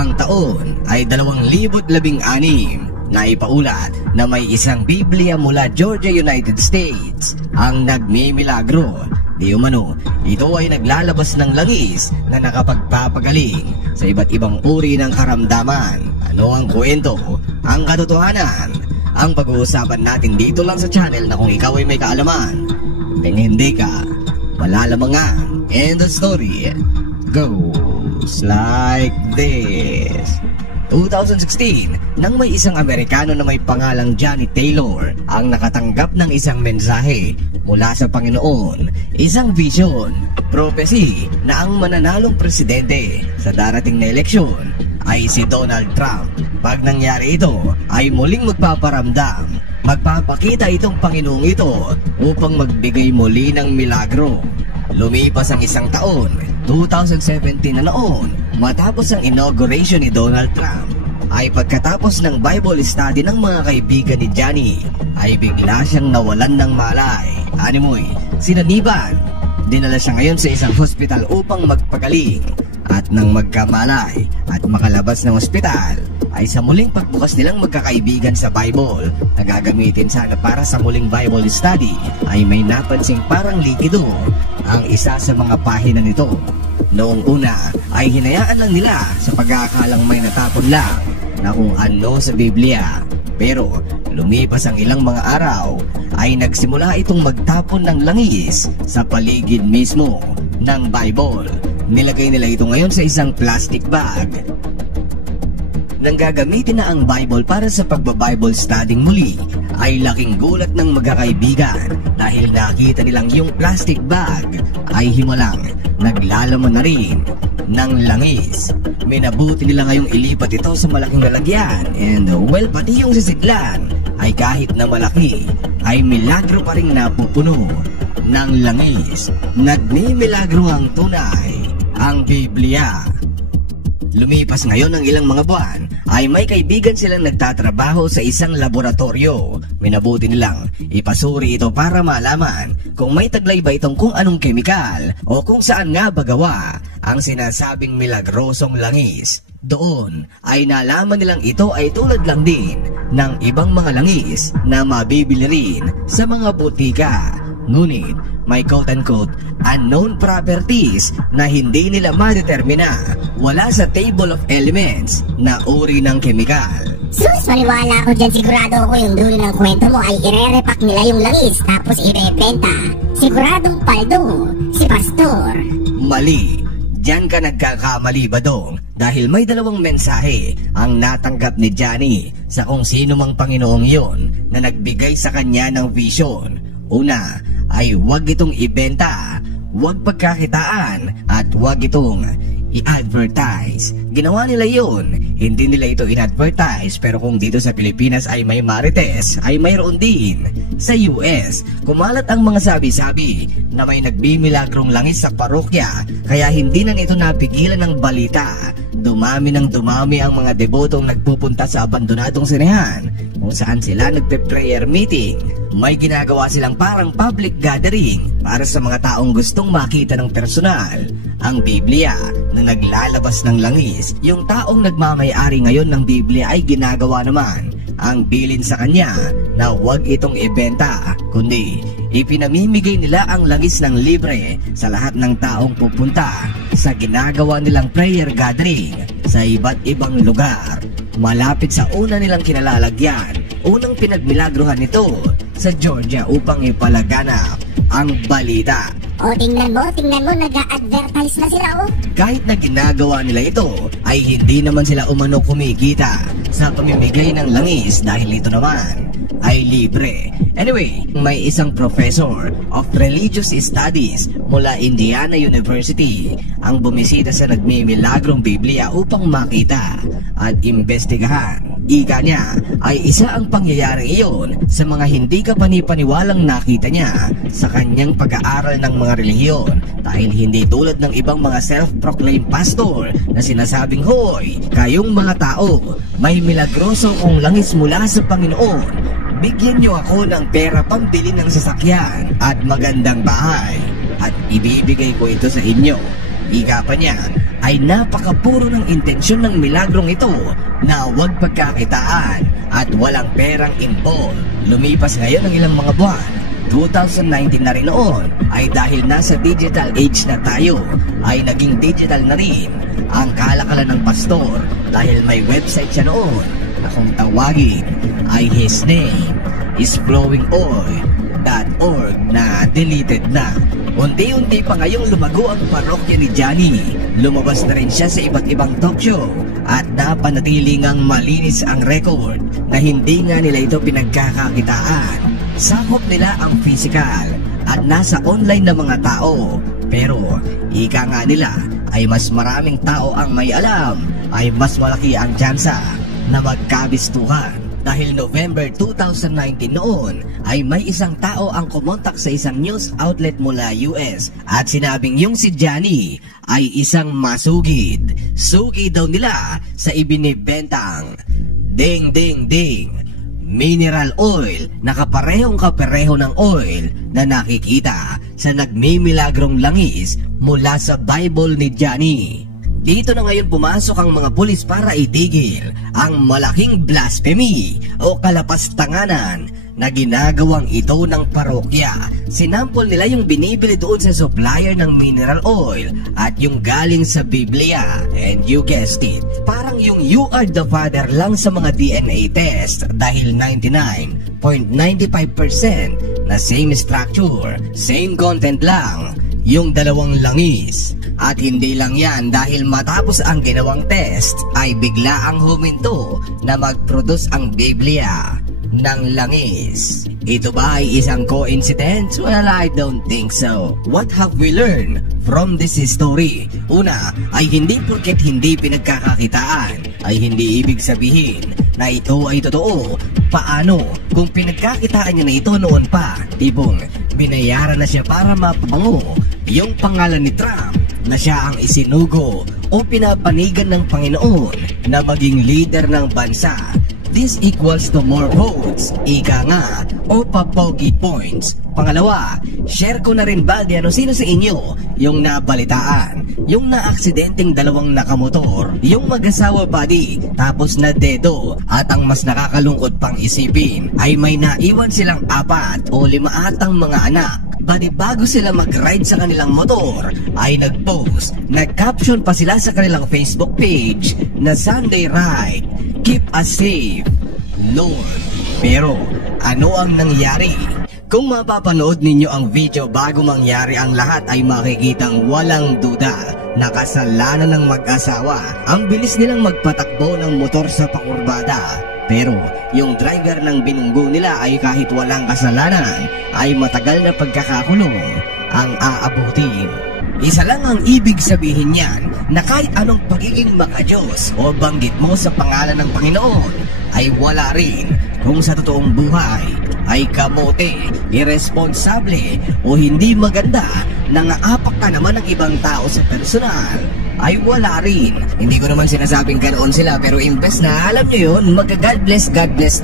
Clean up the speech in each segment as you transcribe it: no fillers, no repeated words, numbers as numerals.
Ang taon ay 2016 na ipaulat na may isang Biblia mula Georgia, United States ang nagmimilagro. Di umano, ito ay naglalabas ng langis na nakapagpapagaling sa iba't ibang uri ng karamdaman. Ano ang kwento? Ang katotohanan? Ang pag-uusapan natin dito lang sa channel na kung ikaw ay may kaalaman, hindi ka malalamangan. And the story goes like this. 2016, nang may isang Amerikano na may pangalang Johnny Taylor ang nakatanggap ng isang mensahe mula sa Panginoon, isang vision, prophecy na ang mananalong presidente sa darating na eleksyon ay si Donald Trump. Pag nangyari ito, ay muling magpaparamdam, magpapakita itong Panginoong ito upang magbigay muli ng milagro. Lumipas ang isang taon, 2017 na noon, matapos ang inauguration ni Donald Trump, ay pagkatapos ng Bible study ng mga kaibigan ni Johnny, ay bigla siyang nawalan ng malay. Animoy, sinaniban. Dinala siya ngayon sa isang hospital upang magpagaling. At nang magkamalay at makalabas ng ospital, ay sa muling pagbukas nilang magkakaibigan sa Bible na gagamitin sana para sa muling Bible study, ay may napansing parang likido ang isa sa mga pahina nito. Noong una ay hinayaan lang nila sa pag-aakalang may natapon lang na kung ano sa Biblia. Pero lumipas ang ilang mga araw ay nagsimula itong magtapon ng langis sa paligid mismo ng Bible. Nilagay nila ito ngayon sa isang plastic bag. Nang gagamitin na ang Bible para sa pagba-Bible studying muli, ay laking gulat ng magkakaibigan dahil nakita nilang yung plastic bag ay himalang naglalaman na rin ng langis. Minabuti nila ngayong ilipat ito sa malaking lalagyan, and well, pati yung sisidlan ay kahit na malaki ay milagro pa rin napupuno ng langis. Nagmimilagro ang tunay, ang Biblia. Lumipas ngayon ng ilang mga buwan, ay may kaibigan silang nagtatrabaho sa isang laboratorio. Minabuti nilang ipasuri ito para malaman kung may taglay ba itong kung anong kemikal o kung saan nga bagawa ang sinasabing milagrosong langis. Doon ay nalaman nilang ito ay tulad lang din ng ibang mga langis na mabibili rin sa mga butika. Ngunit may quote-unquote unknown properties na hindi nila madetermina. Wala sa table of elements na uri ng kemikal. Sus, maniwala ako dyan. Sigurado ako yung dulo ng kwento mo ay ire-repack nila yung langis tapos ibebenta. Siguradong paldo si Pastor. Mali. Diyan ka nagkakamali, Badong, dahil may dalawang mensahe ang natanggap ni Johnny sa kung sino mang Panginoong yon na nagbigay sa kanya ng vision. Una ay huwag itong ibenta, huwag pagkakitaan, at huwag itong i-advertise. Ginawa nila yun. Hindi nila ito in-advertise, pero kung dito sa Pilipinas ay may marites, ay mayroon din sa US. Kumalat ang mga sabi-sabi na may nagbimilagrong langis sa parokya, kaya hindi na nito napigilan ng balita. Dumami ng dumami ang mga debotong nagpupunta sa abandonadong sinehan kung saan sila nagpe-prayer meeting. May ginagawa silang parang public gathering para sa mga taong gustong makita ng personal ang Biblia na naglalabas ng langis. Yung taong nagmamayari ngayon ng Biblia ay ginagawa naman ang bilin sa kanya na huwag itong ibenta, kundi ipinamimigay nila ang langis ng libre sa lahat ng taong pupunta sa ginagawa nilang prayer gathering sa iba't ibang lugar. Malapit sa una nilang kinalalagyan, unang pinagmilagruhan nito sa Georgia upang ipalaganap ang balita. O tingnan mo, nag-a-advertise na sila Kahit na ginagawa nila ito, ay hindi naman sila umano kumikita sa pamimigay ng langis dahil ito naman ay libre. Anyway, may isang professor of religious studies mula Indiana University ang bumisita sa nagmimilagrong Biblia upang makita at imbestigahan. Ika niya ay isa ang pangyayari iyon sa mga hindi ka panipaniwalang nakita niya sa kanyang pag-aaral ng mga relihiyon, dahil hindi tulad ng ibang mga self-proclaimed pastor na sinasabing, "Hoy, kayong mga tao, may milagroso kong langis mula sa Panginoon. Bigyan niyo ako ng pera pambili ng sasakyan at magandang bahay at ibibigay ko ito sa inyo." Ika pa niya ay napakapuro ng intensyon ng milagrong ito na huwag pagkakitaan at walang perang involved. Lumipas ngayon ng ilang mga buwan, 2019 na rin noon, ay dahil nasa digital age na tayo, ay naging digital na rin ang kalakalan ng pastor dahil may website siya noon na kung tawagin ay his name is flowingoil.org na deleted na. Unti-unti pa ngayong lumago ang parokya ni Johnny. Lumabas na rin siya sa iba't ibang talk show at napanatili ngang malinis ang record na hindi nga nila ito pinagkakakitaan. Sakop nila ang physical at nasa online na mga tao. Pero ika nga nila ay mas maraming tao ang may alam, ay mas malaki ang tsansa na magkabistuhan. Dahil November 2019 noon ay may isang tao ang kumontak sa isang news outlet mula US at sinabing yung si Johnny ay isang masugid. Sugi daw nila sa ibinibentang ding ding ding mineral oil na kaparehong-kapareho ng oil na nakikita sa nagmimilagrong langis mula sa Bible ni Johnny. Dito na ngayon pumasok ang mga pulis para itigil ang malaking blasphemy o kalapastanganan na ginagawang ito ng parokya. Sinampol nila yung binibili doon sa supplier ng mineral oil at yung galing sa Biblia. And you guessed it, parang yung you are the father lang sa mga DNA test dahil 99.95% na same structure, same content lang yung dalawang langis. At hindi lang yan, dahil matapos ang ginawang test ay bigla ang huminto na mag-produce ang Biblia ng langis. Ito ba ay isang coincidence? Well, I don't think so. What have we learned from this story? Una, ay hindi porket hindi pinagkakakitaan ay hindi ibig sabihin na ito ay totoo. Paano kung pinagkakitaan niya na ito noon pa? Tipong binayaran na siya para mapabango yung pangalan ni Trump na siya ang isinugo o pinapanigan ng Panginoon na maging leader ng bansa. This equals to more votes, ika nga, o papogi points. Pangalawa, share ko na rin ba di sino sa inyo yung nabalitaan, yung naaksidenteng dalawang nakamotor, yung mag-asawa buddy, tapos na dedo, at ang mas nakakalungkot pang isipin ay may naiwan silang 4 o 5 atang mga anak. Bali bago sila mag-ride sa kanilang motor ay nag-post, nag-caption pa sila sa kanilang Facebook page na Sunday Ride, keep us safe, Lord. Pero ano ang nangyari? Kung mapapanood ninyo ang video bago mangyari ang lahat ay makikitang walang duda na kasalanan ng mag-asawa. Ang bilis nilang magpatakbo ng motor sa pakurbada. Pero yung driver ng binunggo nila ay kahit walang kasalanan ay matagal na pagkakakulong ang aabutin. Isa lang ang ibig sabihin niyan na kahit anong pagiging makadiyos o banggit mo sa pangalan ng Panginoon ay wala rin kung sa totoong buhay ay kamote, irresponsable o hindi maganda na ngaapak ka naman ng ibang tao sa personal ay wala rin. Hindi ko naman sinasabing ganoon sila pero imbes na alam nyo yun, God bless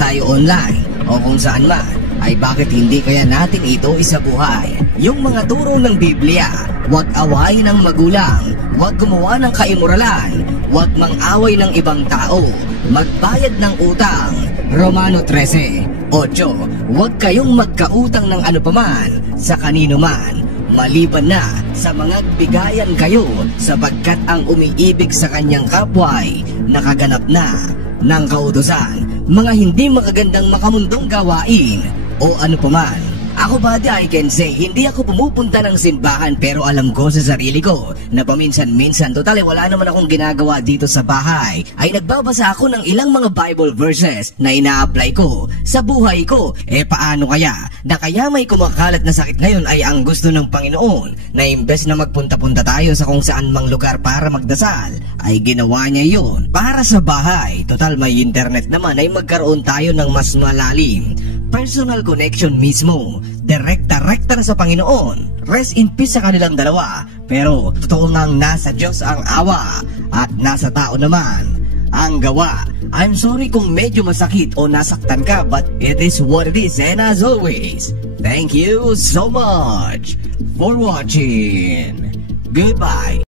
tayo online o kung saan man ay bakit hindi kaya natin ito isabuhay. Yung mga turo ng Biblia, huwag away ng magulang, huwag gumawa ng kaimuralan, huwag mang-away ng ibang tao, magbayad ng utang. Romano 13:8, huwag kayong magkautang ng ano paman sa kanino man, maliban na sa mga bigayan kayo sapagkat ang umiibig sa kanyang kapwa'y nakaganap na ng kautusan, mga hindi makagandang makamundong gawain o ano paman. Ako ba I can say, hindi ako pumupunta ng simbahan pero alam ko sa sarili ko na paminsan-minsan, total wala naman akong ginagawa dito sa bahay, ay nagbabasa ako ng ilang mga Bible verses na ina-apply ko sa buhay ko. Paano kaya na kaya may kumakalat na sakit ngayon ay ang gusto ng Panginoon na imbes na magpunta-punta tayo sa kung saan mang lugar para magdasal, ay ginawa niya yun para sa bahay. Total may internet naman ay magkaroon tayo ng mas malalim personal connection mismo. Direkta na sa Panginoon. Rest in peace sa kanilang dalawa. Pero totoo ngang nasa Diyos ang awa at nasa tao naman ang gawa. I'm sorry kung medyo masakit o nasaktan ka, but it is what it is. And as always, thank you so much for watching. Goodbye.